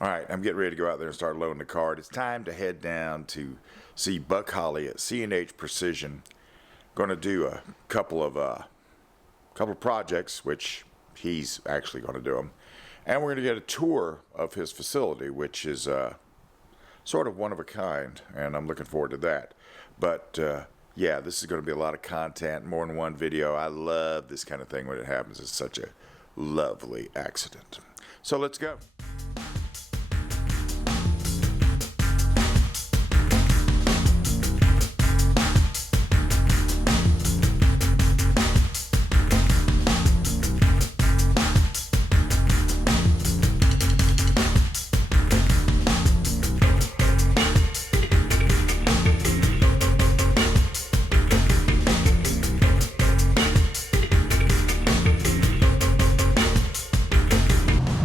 All right, I'm getting ready to go out there and start loading the card. It's time to head down to see Buck Holly at C&H Precision. Going to do a couple of projects, which he's actually going to do them. And we're going to get a tour of his facility, which is sort of one of a kind, and I'm looking forward to that. But yeah, this is going to be a lot of content, more than one video. I love this kind of thing when it happens. It's such a lovely accident. So let's go.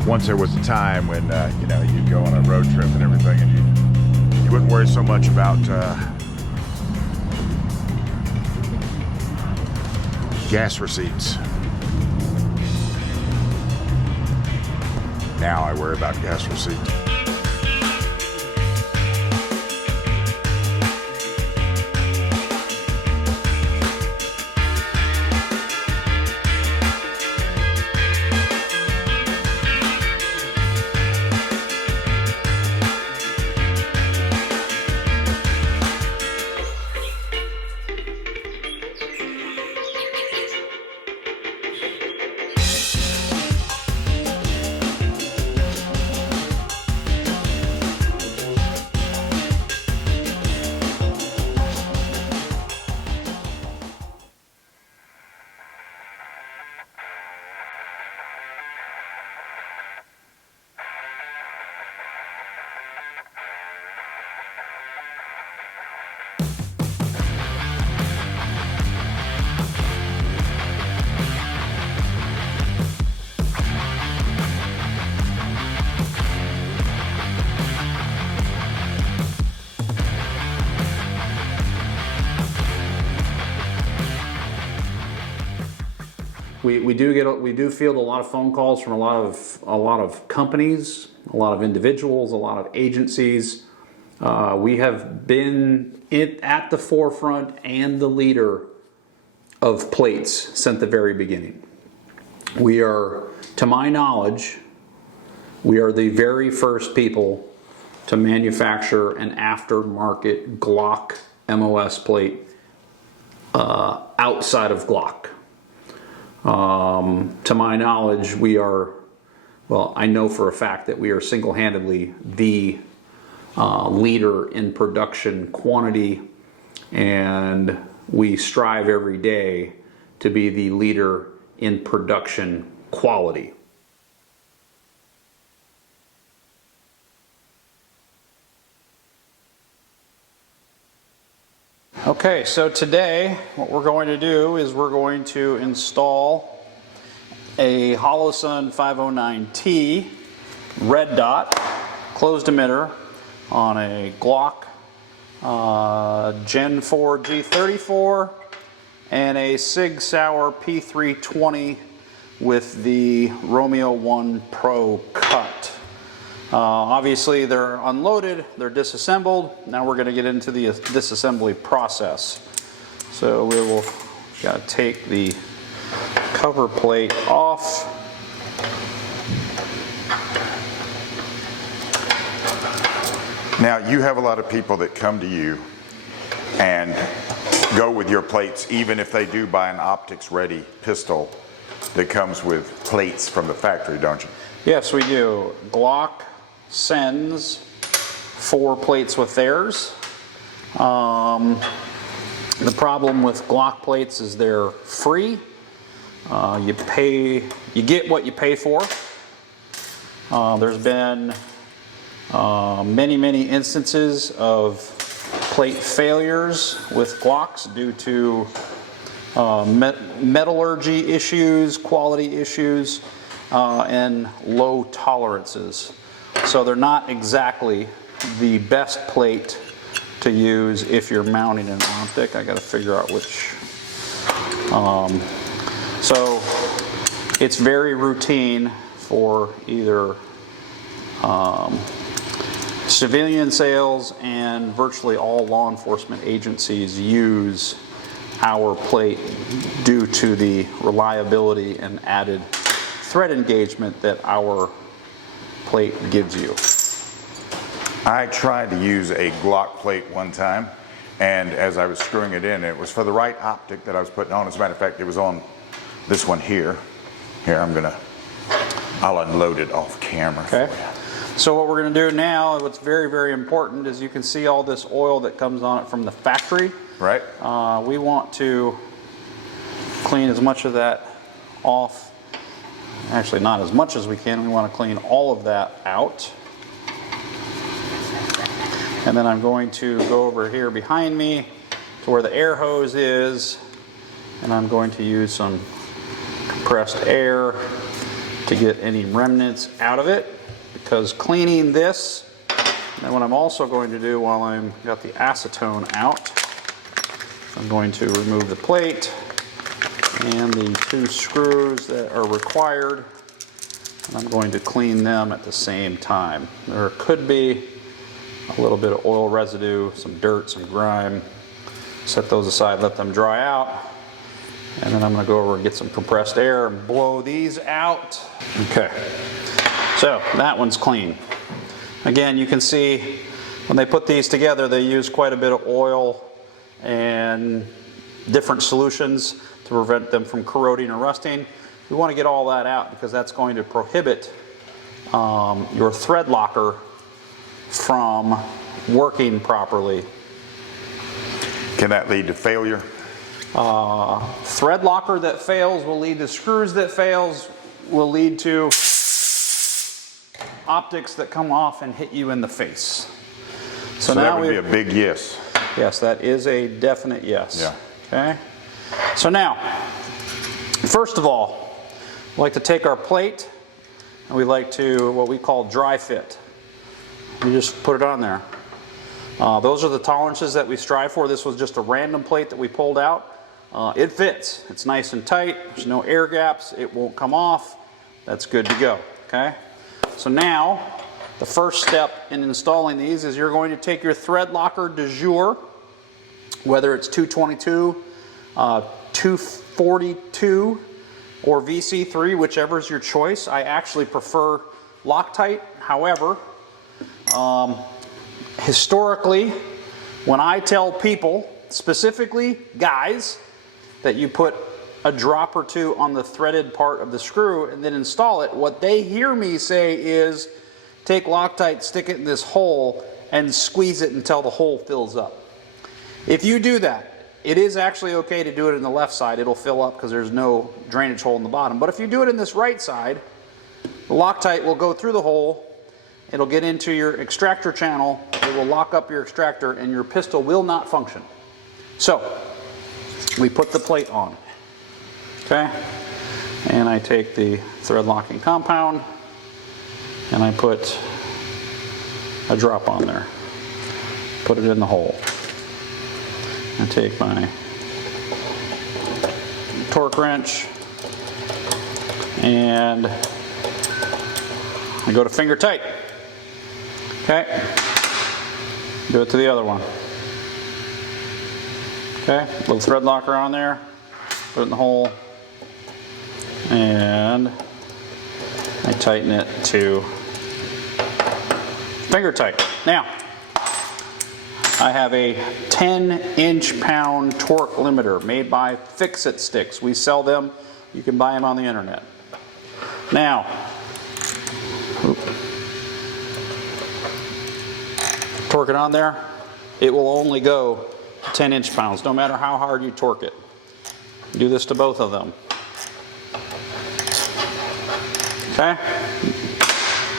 Once there was a time when, you know, you'd go on a road trip and everything, and you wouldn't worry so much about gas receipts. Now I worry about gas receipts. We do field a lot of phone calls from a lot of companies, a lot of individuals, a lot of agencies. We have been at the forefront and the leader of plates since the very beginning. We are, to my knowledge, we are the very first people to manufacture an aftermarket Glock MOS plate outside of Glock. To my knowledge, we are, well, I know for a fact that we are single-handedly the leader in production quantity, and we strive every day to be the leader in production quality. Okay, so today what we're going to do is we're going to install a Holosun 509T red dot closed emitter on a Glock Gen 4 G34 and a Sig Sauer P320 with the Romeo 1 Pro cut. Obviously they're unloaded, they're disassembled. Now we're going to get into the disassembly process. So we will got to take the cover plate off. Now you have a lot of people that come to you and go with your plates, even if they do buy an optics ready pistol that comes with plates from the factory, don't you? Yes, we do. Glock sends 4 plates with theirs. The problem with Glock plates is they're free. You get what you pay for. There's been many instances of plate failures with Glocks due to metallurgy issues, quality issues, and low tolerances. So they're not exactly the best plate to use if you're mounting an optic. I got to figure out which. So it's very routine for either Civilian sales and virtually all law enforcement agencies use our plate due to the reliability and added thread engagement that our plate gives you. I tried to use a Glock plate one time, and as I was screwing it in, it was for the right optic that I was putting on. As a matter of fact, it was on this one here. Here, I'll unload it off camera. Okay. So what we're going to do now, what's very, very important, is you can see all this oil that comes on it from the factory. Right. We want to clean as much of that off. Actually, not as much as we can. We want to clean all of that out. And then I'm going to go over here behind me to where the air hose is, and I'm going to use some compressed air to get any remnants out of it, because cleaning this, and then what I'm also going to do while I'm got the acetone out, I'm going to remove the plate and the 2 screws that are required, and I'm going to clean them at the same time. There could be a little bit of oil residue, some dirt, some grime. Set those aside, let them dry out, and then I'm going to go over and get some compressed air and blow these out. Okay, so that one's clean. Again, you can see when they put these together, they use quite a bit of oil and different solutions to prevent them from corroding or rusting. We want to get all that out because that's going to prohibit your thread locker from working properly. Can that lead to failure? Thread locker that fails will lead to screws that fails, will lead to optics that come off and hit you in the face. So that would be a big yes. Yes, that is a definite yes. Yeah. Okay. So now, first of all, we like to take our plate and we like to what we call dry fit. You just put it on there. Those are the tolerances that we strive for. This was just a random plate that we pulled out. It fits. It's nice and tight. There's no air gaps. It won't come off. That's good to go. Okay. So now, the first step in installing these is you're going to take your thread locker de jour, whether it's 222, 242, or VC3, whichever is your choice. I actually prefer Loctite. However, historically, when I tell people, specifically guys, that you put a drop or 2 on the threaded part of the screw and then install it, what they hear me say is take Loctite, stick it in this hole, and squeeze it until the hole fills up. If you do that, it is actually okay to do it in the left side. It'll fill up because there's no drainage hole in the bottom. But if you do it in this right side, the Loctite will go through the hole. It'll get into your extractor channel. It will lock up your extractor and your pistol will not function. So, we put the plate on. Okay? And I take the thread locking compound and I put a drop on there. Put it in the hole. I take my torque wrench and I go to finger tight. Okay? Do it to the other one. Okay? Little thread locker on there. Put it in the hole. And I tighten it to finger tight. Now, I have a 10-inch pound torque limiter made by Fix-It Sticks. We sell them. You can buy them on the internet. Now, torque it on there. It will only go 10 inch pounds, no matter how hard you torque it. Do this to both of them. Okay?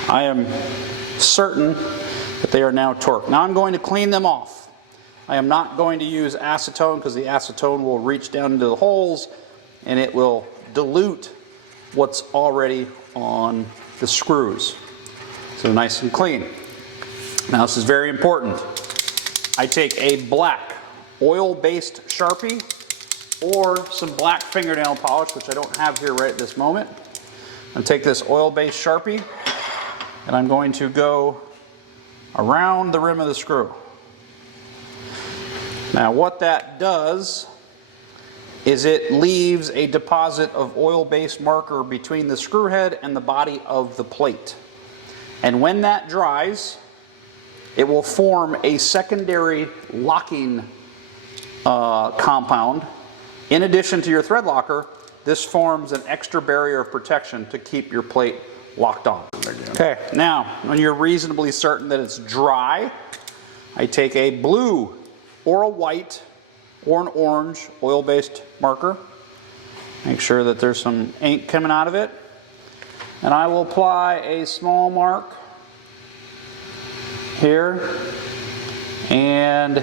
I am certain that they are now torqued. Now I'm going to clean them off. I am not going to use acetone because the acetone will reach down into the holes and it will dilute what's already on the screws. So nice and clean. Now this is very important. I take a black oil-based Sharpie or some black fingernail polish, which I don't have here right at this moment. I take this oil-based Sharpie and I'm going to go around the rim of the screw. Now what that does is it leaves a deposit of oil-based marker between the screw head and the body of the plate. And when that dries, it will form a secondary locking compound. In addition to your thread locker, this forms an extra barrier of protection to keep your plate locked on. Okay, now when you're reasonably certain that it's dry, I take a blue or a white or an orange oil-based marker. Make sure that there's some ink coming out of it. And I will apply a small mark here and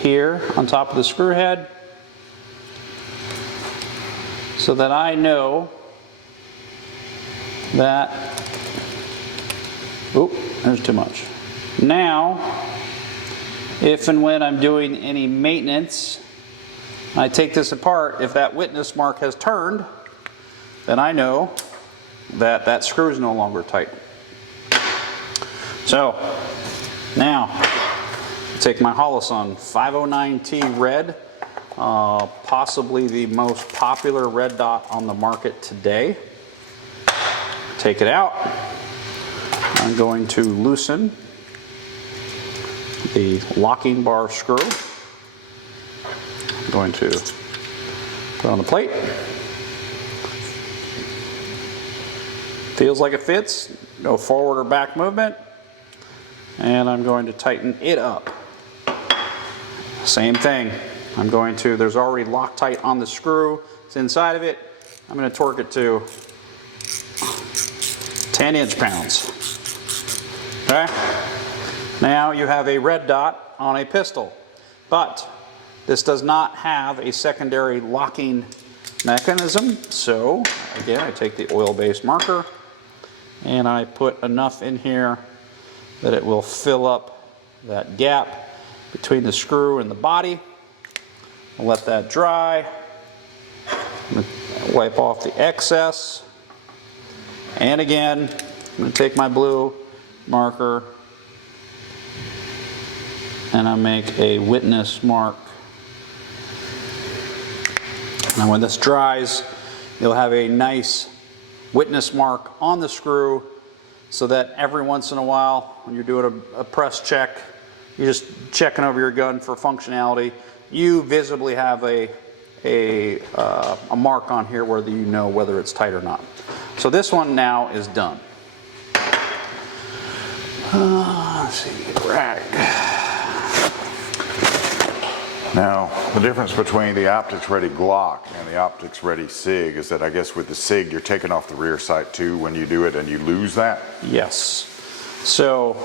here on top of the screw head so that I know that, oop, there's too much. Now, if and when I'm doing any maintenance, I take this apart. If that witness mark has turned, then I know that that screw is no longer tight. So now take my Holosun 509T red, possibly the most popular red dot on the market today. Take it out. I'm going to loosen the locking bar screw. I'm going to put on the plate. Feels like it fits. No forward or back movement. And I'm going to tighten it up. Same thing. I'm going to, there's already Loctite on the screw. It's inside of it. I'm going to torque it to 10 inch-pounds. Okay? Now you have a red dot on a pistol, but this does not have a secondary locking mechanism. So again, I take the oil-based marker and I put enough in here that it will fill up that gap between the screw and the body. I'll let that dry. I'm going to wipe off the excess. And again, I'm going to take my blue marker and I make a witness mark. Now when this dries, you'll have a nice witness mark on the screw so that every once in a while when you're doing a press check, you're just checking over your gun for functionality, you visibly have a mark on here where you know whether it's tight or not. So this one now is done. Let's see, rag. Now, the difference between the optics ready Glock and the optics ready Sig is that I guess with the Sig you're taking off the rear sight too when you do it and you lose that? Yes. So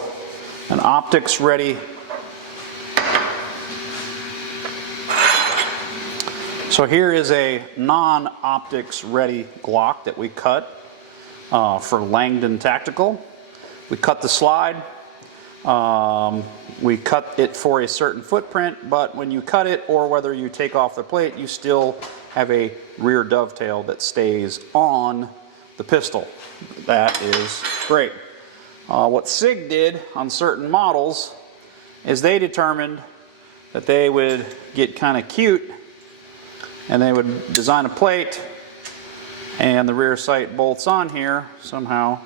an optics ready. So here is a non-optics ready Glock that we cut for Langdon Tactical. We cut the slide. We cut it for a certain footprint, but when you cut it or whether you take off the plate, you still have a rear dovetail that stays on the pistol. That is great. What Sig did on certain models is they determined that they would get kind of cute and they would design a plate and the rear sight bolts on here somehow,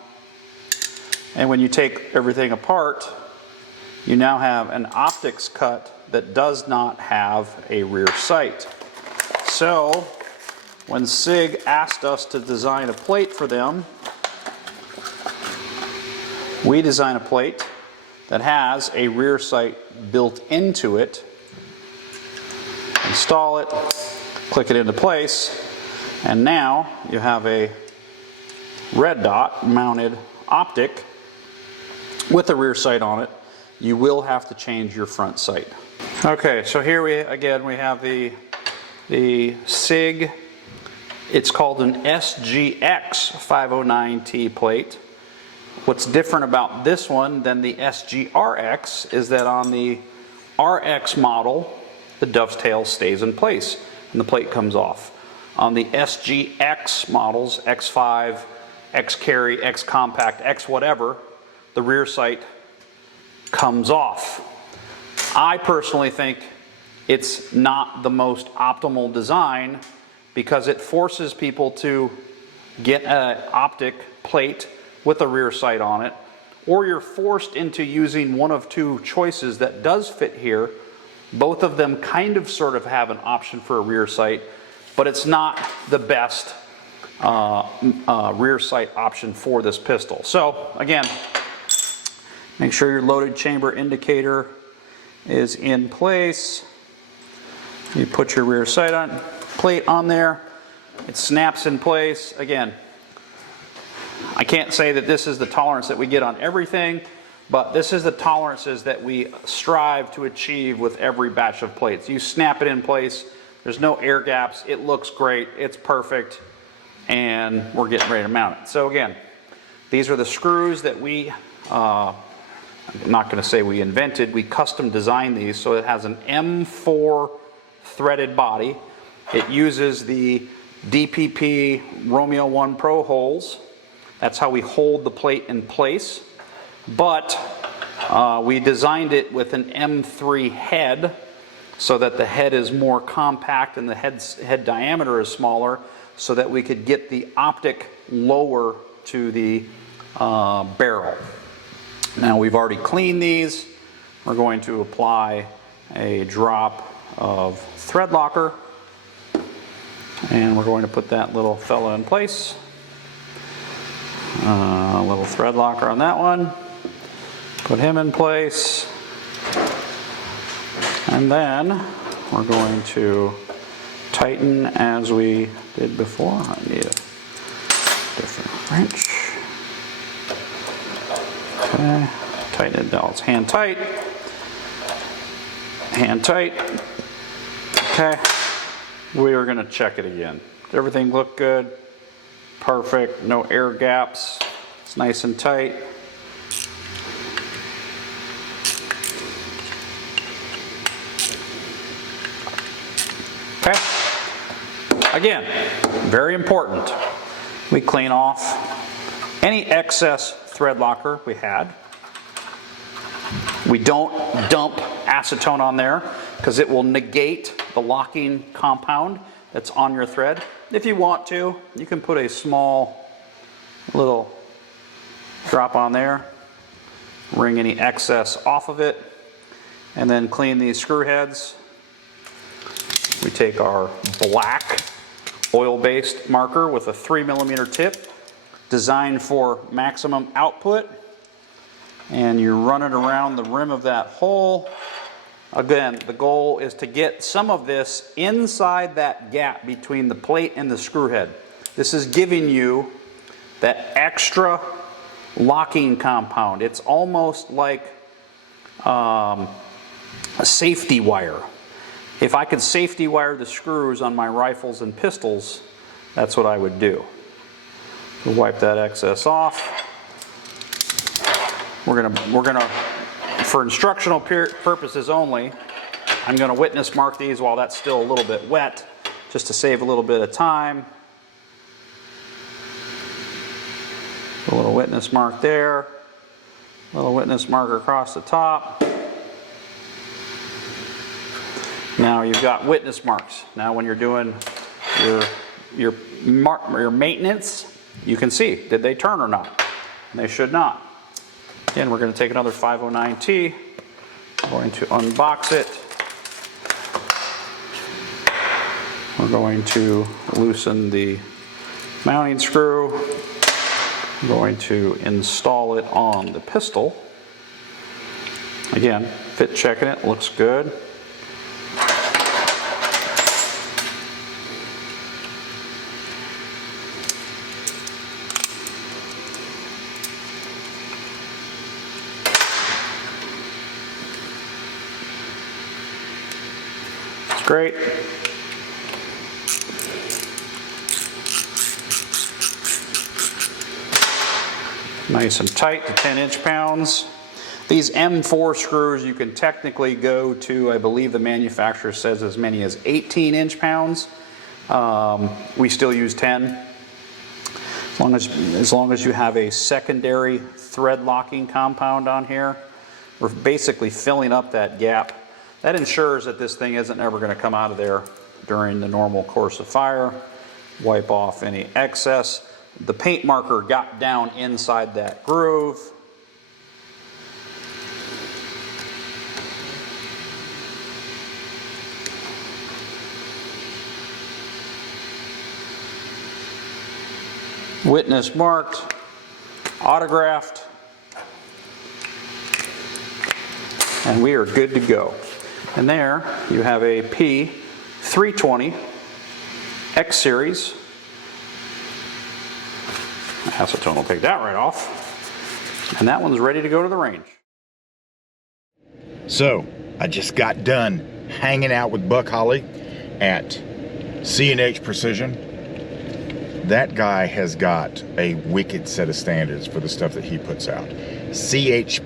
and when you take everything apart, you now have an optics cut that does not have a rear sight. So when Sig asked us to design a plate for them, we design a plate that has a rear sight built into it. Install it, click it into place, and now you have a red dot mounted optic with a rear sight on it. You will have to change your front sight. Okay, so here we have the Sig. It's called an SGX 509T plate. What's different about this one than the SGRX is that on the RX model, the dovetail stays in place and the plate comes off. On the SGX models, X5, X Carry, X Compact, X whatever, the rear sight comes off. I personally think it's not the most optimal design because it forces people to get an optic plate with a rear sight on it, or you're forced into using one of two choices that does fit here. Both of them kind of sort of have an option for a rear sight, but it's not the best rear sight option for this pistol. So again, make sure your loaded chamber indicator is in place. You put your rear sight on plate on there. It snaps in place. Again, I can't say that this is the tolerance that we get on everything, but this is the tolerances that we strive to achieve with every batch of plates. You snap it in place. There's no air gaps. It looks great. It's perfect. And we're getting ready to mount it. So again, these are the screws that we, I'm not going to say we invented, we custom designed these. So it has an M4 threaded body. It uses the DPP Romeo 1 Pro holes. That's how we hold the plate in place. But we designed it with an M3 head so that the head is more compact and the head diameter is smaller, so that we could get the optic lower to the barrel. Now we've already cleaned these. We're going to apply a drop of thread locker, and we're going to put that little fella in place. A little thread locker on that one. Put him in place. And then we're going to tighten as we did before. I need a different wrench. Okay, tighten it down. It's hand tight. Hand tight. Okay, we are going to check it again. Does everything look good? Perfect. No air gaps. It's nice and tight. Okay. Again, very important. We clean off any excess thread locker we had. We don't dump acetone on there because it will negate the locking compound that's on your thread. If you want to, you can put a small little drop on there, wring any excess off of it, and then clean these screw heads. We take our black oil-based marker with a 3mm tip designed for maximum output, and you run it around the rim of that hole. Again, the goal is to get some of this inside that gap between the plate and the screw head. This is giving you that extra locking compound. It's almost like a safety wire. If I could safety wire the screws on my rifles and pistols, that's what I would do. We'll wipe that excess off. We're gonna, for instructional purposes only, I'm gonna witness mark these while that's still a little bit wet, just to save a little bit of time. A little witness mark there, a little witness mark across the top. Now you've got witness marks. Now when you're doing your maintenance, you can see, did they turn or not? And they should not. Again, we're going to take another 509T. We're going to unbox it. We're going to loosen the mounting screw. I'm going to install it on the pistol. Again, fit checking it, looks good. Great. Nice and tight to 10 inch-pounds. These M4 screws you can technically go to, I believe the manufacturer says, as many as 18 inch-pounds. We still use 10. As long as you have a secondary thread locking compound on here, we're basically filling up that gap. That ensures that this thing isn't ever going to come out of there during the normal course of fire. Wipe off any excess. The paint marker got down inside that groove. Witness marked, autographed, and we are good to go. And there you have a P320 X series. Acetone will take that right off. And that one's ready to go to the range. So, I just got done hanging out with Buck Holly at C&H Precision. That guy has got a wicked set of standards for the stuff that he puts out. chpws.com.